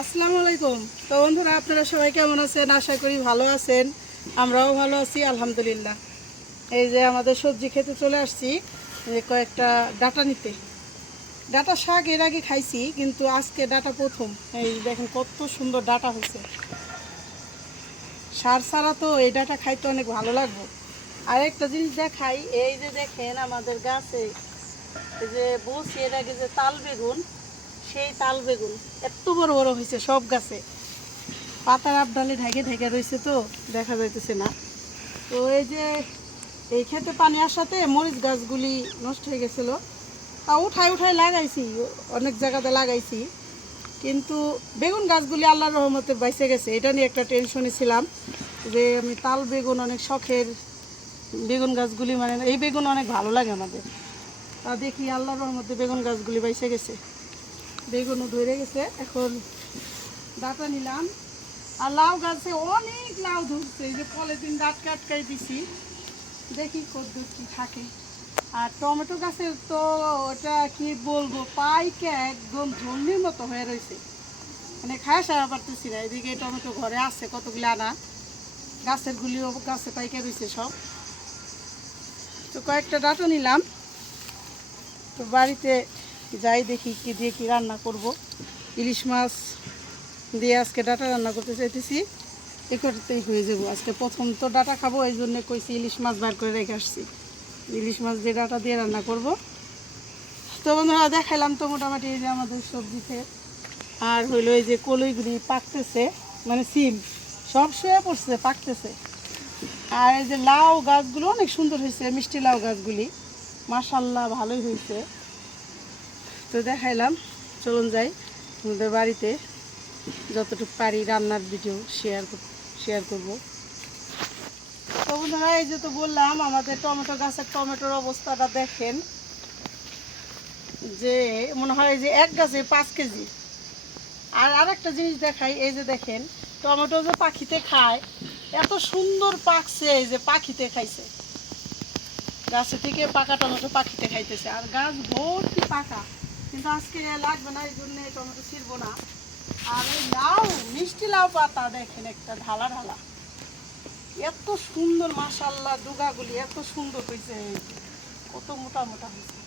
আসসালামু আলাইকুম। তো বন্ধুরা, আপনারা সবাই কেমন আছেন? আশা করি ভালো আছেন। আমরাও ভালো আছি আলহামদুলিল্লাহ। এই যে আমাদের সবজি খেতে চলে আসছি, যে কয়েকটা ডাঁটা নিতে। ডাঁটা শাক এর আগে খাইছি, কিন্তু আজকে ডাঁটা প্রথম। এই দেখেন কত সুন্দর ডাঁটা হয়েছে। সার ছাড়া তো এই ডাঁটা খাইতে অনেক ভালো লাগবে। আর একটা জিনিস দেখাই, এই যে দেখেন আমাদের গাছে এই যে বসি এর আগে যে তাল বেগুন, সেই তাল বেগুন এত বড় বড় হয়েছে সব গাছে। পাতার আবডালে ঢেকে ঢেকে রয়েছে, তো দেখা যাইতেছে না। তো এই যে এই খেতে পানি আসাতে মরিচ গাছগুলি নষ্ট হয়ে গেছিলো, তা উঠাই উঠাই লাগাইছি, অনেক জায়গাতে লাগাইছি, কিন্তু বেগুন গাছগুলি আল্লাহর রহমতে বাইসে গেছে। এটা নিয়ে একটা টেনশনে ছিলাম যে আমি তাল বেগুন অনেক শখের বেগুন গাছগুলি, মানে এই বেগুন অনেক ভালো লাগে আমাদের। তা দেখি আল্লাহর রহমতে বেগুন গাছগুলি বাইসে গেছে, বেগুনও ধরে গেছে। এখন ডাটা নিলাম। আর লাউ গাছে অনেক লাউ ধরছে, এই যে পলিথিন আটকে আটকাই দিছি, দেখি কদ্দূর কি থাকে। আর টমেটো গাছের তো ওটা কি বলবো, পাইকে একদম ঝর্ণির মতো হয়ে রয়েছে, মানে খায় সারা পারতেছি না। এদিকে টমেটো ঘরে আছে কতগুলি আনা, গাছের গুলিও গাছে পাইকে রয়েছে সব। তো কয়েকটা ডাটা নিলাম, তো বাড়িতে যাই দেখি কি দিয়ে কি রান্না করব। ইলিশ মাছ দিয়ে আজকে ডাটা রান্না করতে চাইতেছি, এ করতেই হয়ে যাবো। আজকে প্রথম তো ডাটা খাবো, এই জন্য কইছি ইলিশ মাছ বার করে রেখে আসছি, ইলিশ মাছ দিয়ে ডাটা দিয়ে রান্না করব। তো বন্ধুরা দেখাইলাম তো মোটামুটি এই যে আমাদের সবজিতে। আর হইলো এই যে কলইগুলি পাকতেছে, মানে সিম সব শুয়ে পড়ছে, পাকতেছে। আর এই যে লাউ গাছগুলো অনেক সুন্দর হয়েছে, মিষ্টি লাউ গাছগুলি মাশাল্লাহ ভালোই হয়েছে। তো দেখাইলাম, চলুন যাই আমাদের বাড়িতে, যতটুকু পারি রান্নার ভিডিও শেয়ার করব। তো বন্ধুরা এই যে তো বললাম আমাদের টমেটো গাছের টমেটোর অবস্থাটা দেখেন, যে মনে হয় যে এক গাছে 5 কেজি। আর আরেকটা জিনিস দেখাই, এই যে দেখেন টমেটো যে পাখিতে খায়, এত সুন্দর পাকছে, এই যে পাখিতে খাইছে, গাছে থেকে পাকা টমেটো পাখিতে খাইতেছে। আর গাছ ভর্তি পাকা, কিন্তু আজকে লাগবে না, এই জন্য টমেটো ছিড়বো না। আর এই লাউ, মিষ্টি লাউ পাতা দেখেন একটা ঢালা ঢালা, এত সুন্দর মাশাল্লাহ, ডুগাগুলি এত সুন্দর হয়েছে, কত মোটা মোটা হয়েছে।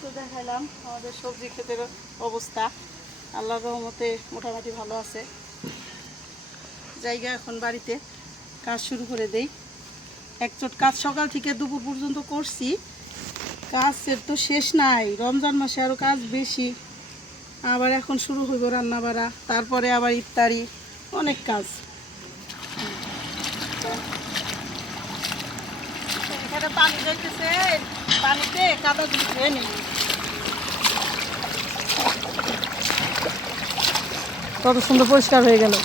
তো দেখাইলাম আমাদের সবজি ক্ষেতের অবস্থা, আল্লাহর রহমতে মোটামুটি ভালো আছে। জায়গা এখন বাড়িতে কাজ শুরু করে দেই। একচোট কাজ সকাল থেকে দুপুর পর্যন্ত করছি, কাজের তো শেষ নাই। রমজান মাসে আরও কাজ বেশি, আবার এখন শুরু হইব রান্না বাড়া, তারপরে আবার ইফতারি, অনেক কাজ। এখানে পানি যাইতেছে, পানিতে কাদা ধুয়ে নিই, কত সুন্দর পরিষ্কার হয়ে গেল।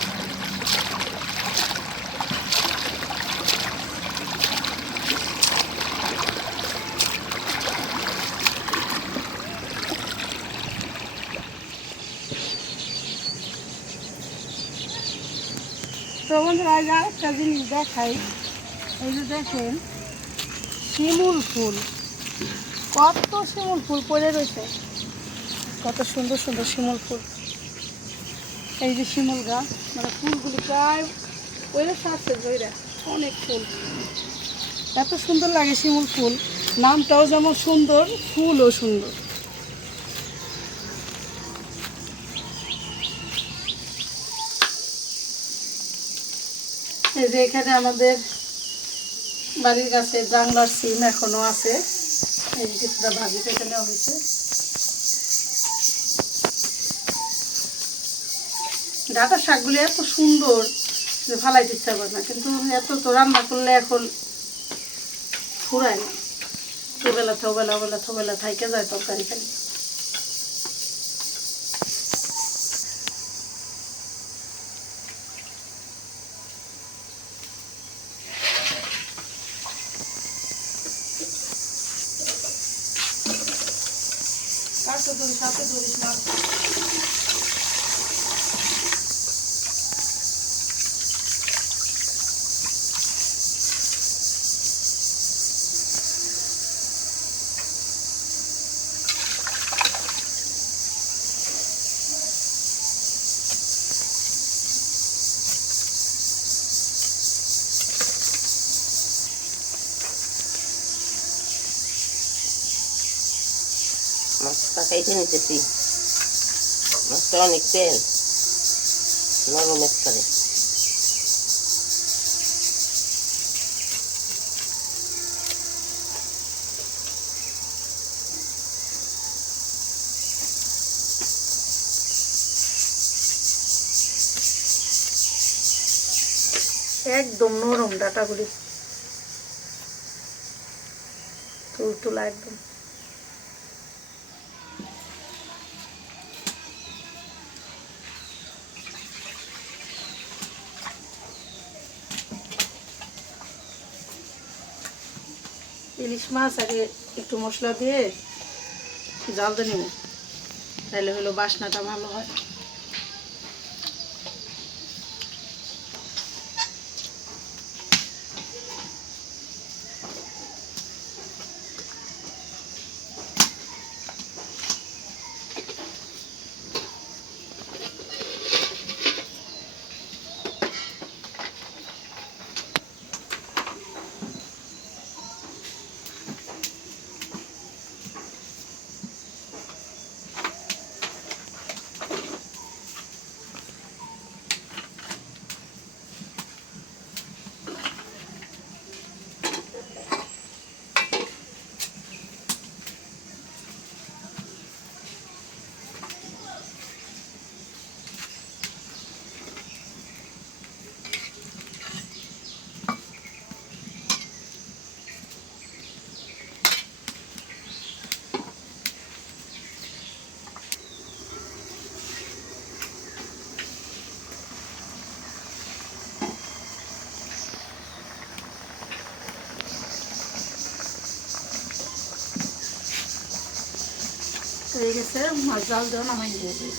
তো বন্ধুরা একটা জিনিস দেখাই, এই যে দেখেন শিমুল ফুল, কত শিমুল ফুল পড়ে রয়েছে, কত সুন্দর সুন্দর শিমুল ফুল। এই যে শিমুল গাছ, মানে ফুলগুলি প্রায় ওইরা সারছে জয়রা, অনেক ফুল, এত সুন্দর লাগে শিমুল ফুল। নামটাও যেমন সুন্দর, ফুলও সুন্দর। এই যে এখানে আমাদের বাড়ির কাছে জাংলার সিম এখনো আছে, এই যে কিছুটা ভাজি কেটে নেওয়া হয়েছে। ডাঁটা শাকগুলি এত সুন্দর যে ফালাইতে ইচ্ছা করে না, কিন্তু এত তো রান্না করলে এখন ফুরায় না, থোবেলা থোবেলা ওবেলা থোবেলা থাইকে যায় তরকারি খালি। কাটতে ধরিস, হাতে ধরিস না। মাছটা খাইতে নিতেছি। মাছটা অনেক তেল, নরম একবারে। একদম নরম ডাটাগুলি, তুলতুলা একদম। ইলিশ মাছ আগে একটু মশলা দিয়ে জাল দিয়ে নেব, তাহলে হলো বাসনাটা ভালো হয়। হয়ে গেছে, মাছ জাল দেওয়া নামাই দিয়ে দিই।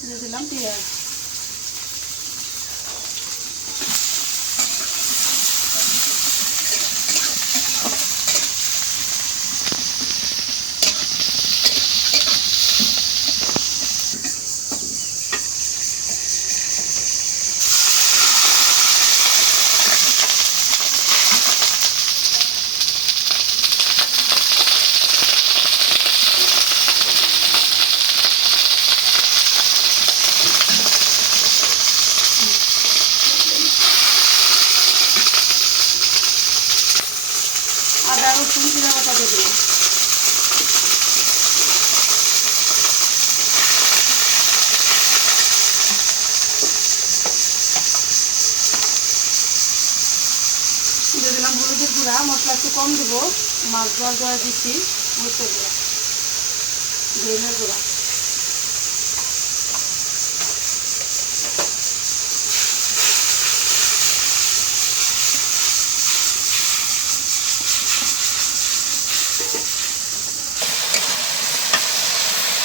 দিয়ে দিলাম পেঁয়াজ। আদা রসুন জিরা বাটা দিয়ে দিলাম। দিয়ে দিলাম হলুদের গুঁড়া, মশলা একটু কম দেবো, মাছ জল দেওয়া দিচ্ছি, মরিচের গুঁড়া, ধনিয়ার গুঁড়া।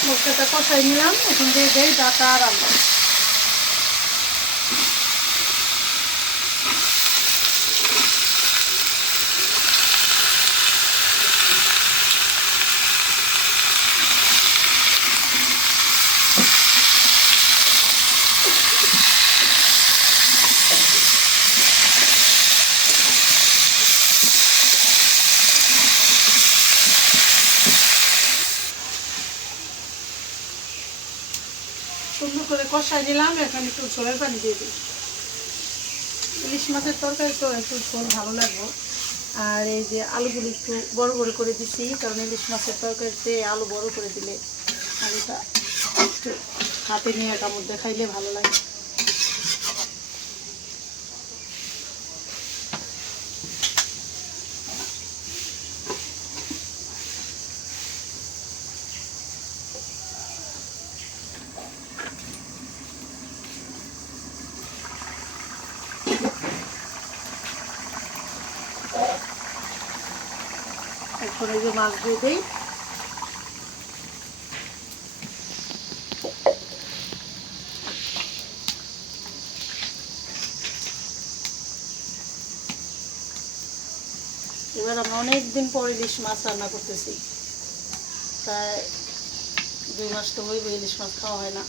মশলাটা কষাই নিলাম, এখন দিয়ে দেই ডাটা আর আলু। সুন্দর করে কষাই নিলাম, এখন একটু ঝোলের পানি দিয়ে দিই। ইলিশ মাছের তরকারি তো একটু ঝোল ভালো লাগবে। আর এই যে আলুগুলো একটু বড় বড় করে দিচ্ছি, কারণ ইলিশ মাছের তরকারিতে আলু বড় করে দিলে আলুটা একটু হাতে নিয়ে কামড় দেখাইলে ভালো লাগে। এখন এই যে মাছ দিয়ে দিই। এবার আমরা অনেক দিন পর ইলিশ মাছ রান্না করতেছি, প্রায় 2 মাস তো হইবে ইলিশ মাছ খাওয়া হয় না।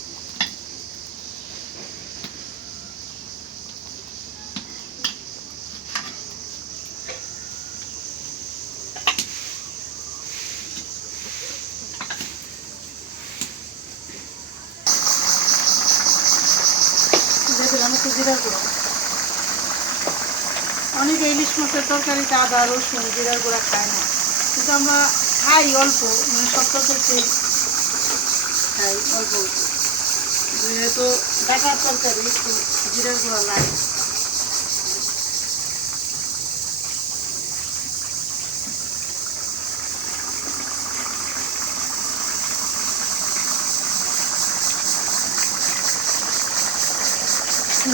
জিরার গুঁড়া, অনেকে ইলিশ মাছের তরকারিতে আদা রসুন জিরার গুঁড়া খায় না, কিন্তু আমরা খাই অল্প, মানে সব তরকারিতে খাই অল্প অল্প, যেহেতু ডাকার তরকারি একটু জিরার গুঁড়া লাগে।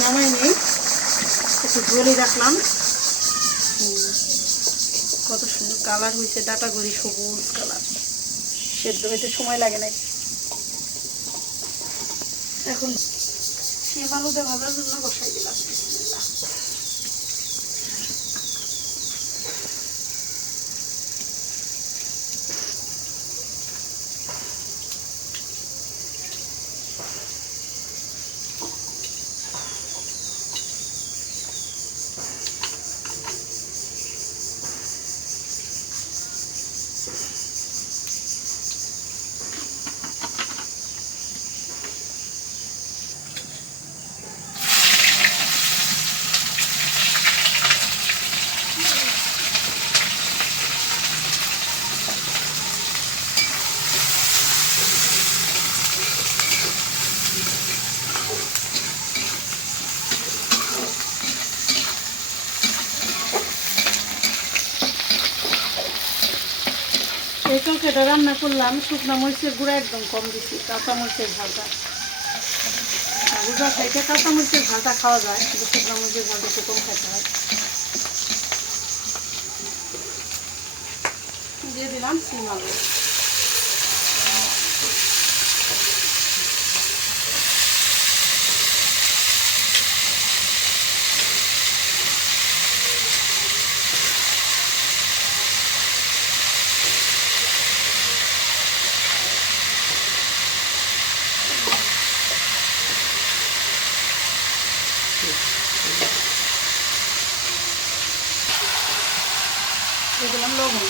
নামাই নেই, একটু ঝোলই রাখলাম। কত সুন্দর কালার হয়েছে, ডাটা গুঁড়ি সবুজ কালার, সেদ্ধ হইতে সময় লাগে নাই। এখন শিম আলুতে ভাজার জন্য বসাই দিলাম। বিসমিল্লাহ। এই তরকারিটা রান্না করলাম, শুকনা মরিচের গুঁড়া একদম কম দিচ্ছি, কাঁচা মরিচের ঝালটা। বুঝা খাইতে কাঁচা মরিচের ঝালটা খাওয়া যায়, কিন্তু শুকনা মরিচের ঝালটা একটু কম খেতে হয়। দিয়ে দিলাম শিম আলু। দিয়ে দিলাম লবণ।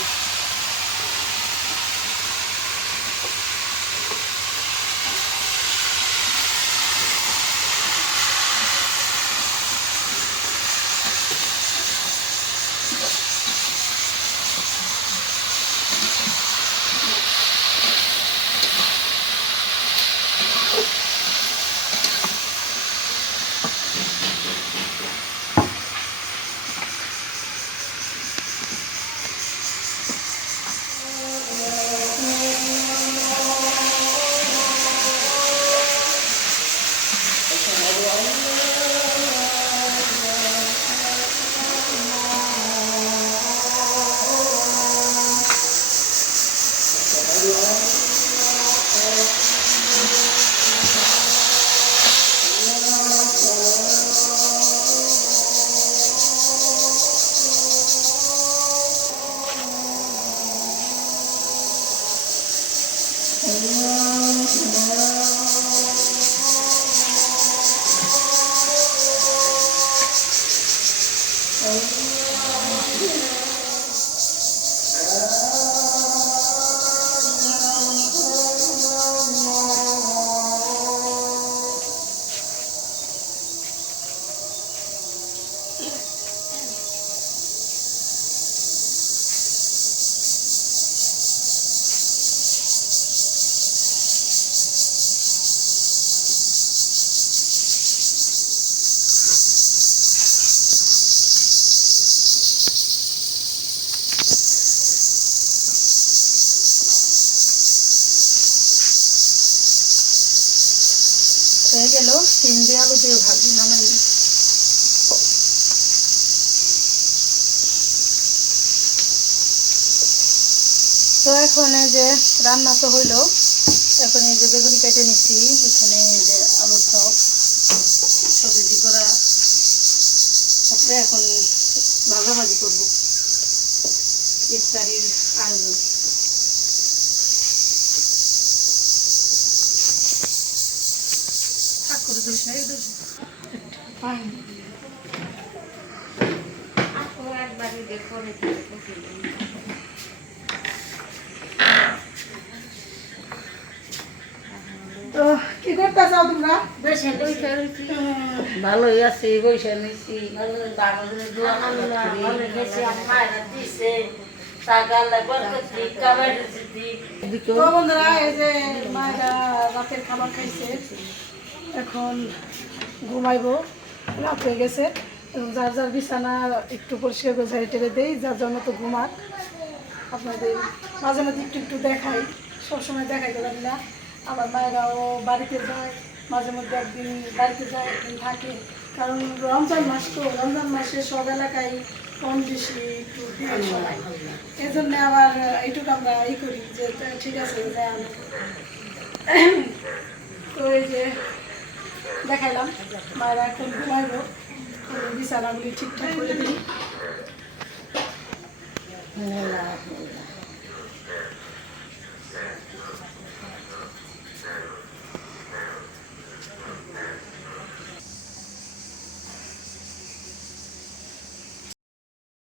হয়ে গেল শিম দিয়ে আলু দিয়ে ভাজি, নামাই নিই। তো এখন এই যে রান্না তো হইলো, এখন এই যে বেগুন কেটে নিচ্ছি, এখানে এই যে আলুর চপ সব রেডি করা, তারপরে এখন ভাজাভাজি করবো। ইফতারির আয়োজন। ঠাকুর দিস না এই দিস পানি তো কি করতে চাও তোমরা? ভালোই আছি, বসে নিছি। তো বন্ধুরা এই যে মায়েরা রাতের খাবার খাইছে, এখন ঘুমাইবো, রাত হয়ে গেছে। এবং যার যার বিছানা একটু পরিষ্কার করে ঝাড়ি টেরে দেই, যার জন্য তো ঘুমাক। আপনাদের মাঝে মাঝে একটু একটু দেখাই, সবসময় দেখাইতে পারি না। আবার মায়েরাও বাড়িতে যায়, মাঝে মধ্যে একদিন বাড়িতে যায়, একদিন থাকে। কারণ রমজান মাস তো, রমজান মাসে সব এলাকায় কম বেশি একটু ভিড় সবাই, এই জন্য আবার এইটুকু আমরা ই করি যে ঠিক আছে যাই। তো এই যে দেখাইলাম, মায়েরা এখন ঘুমাইবো, বিছানাগুলি ঠিকঠাক করে দিই।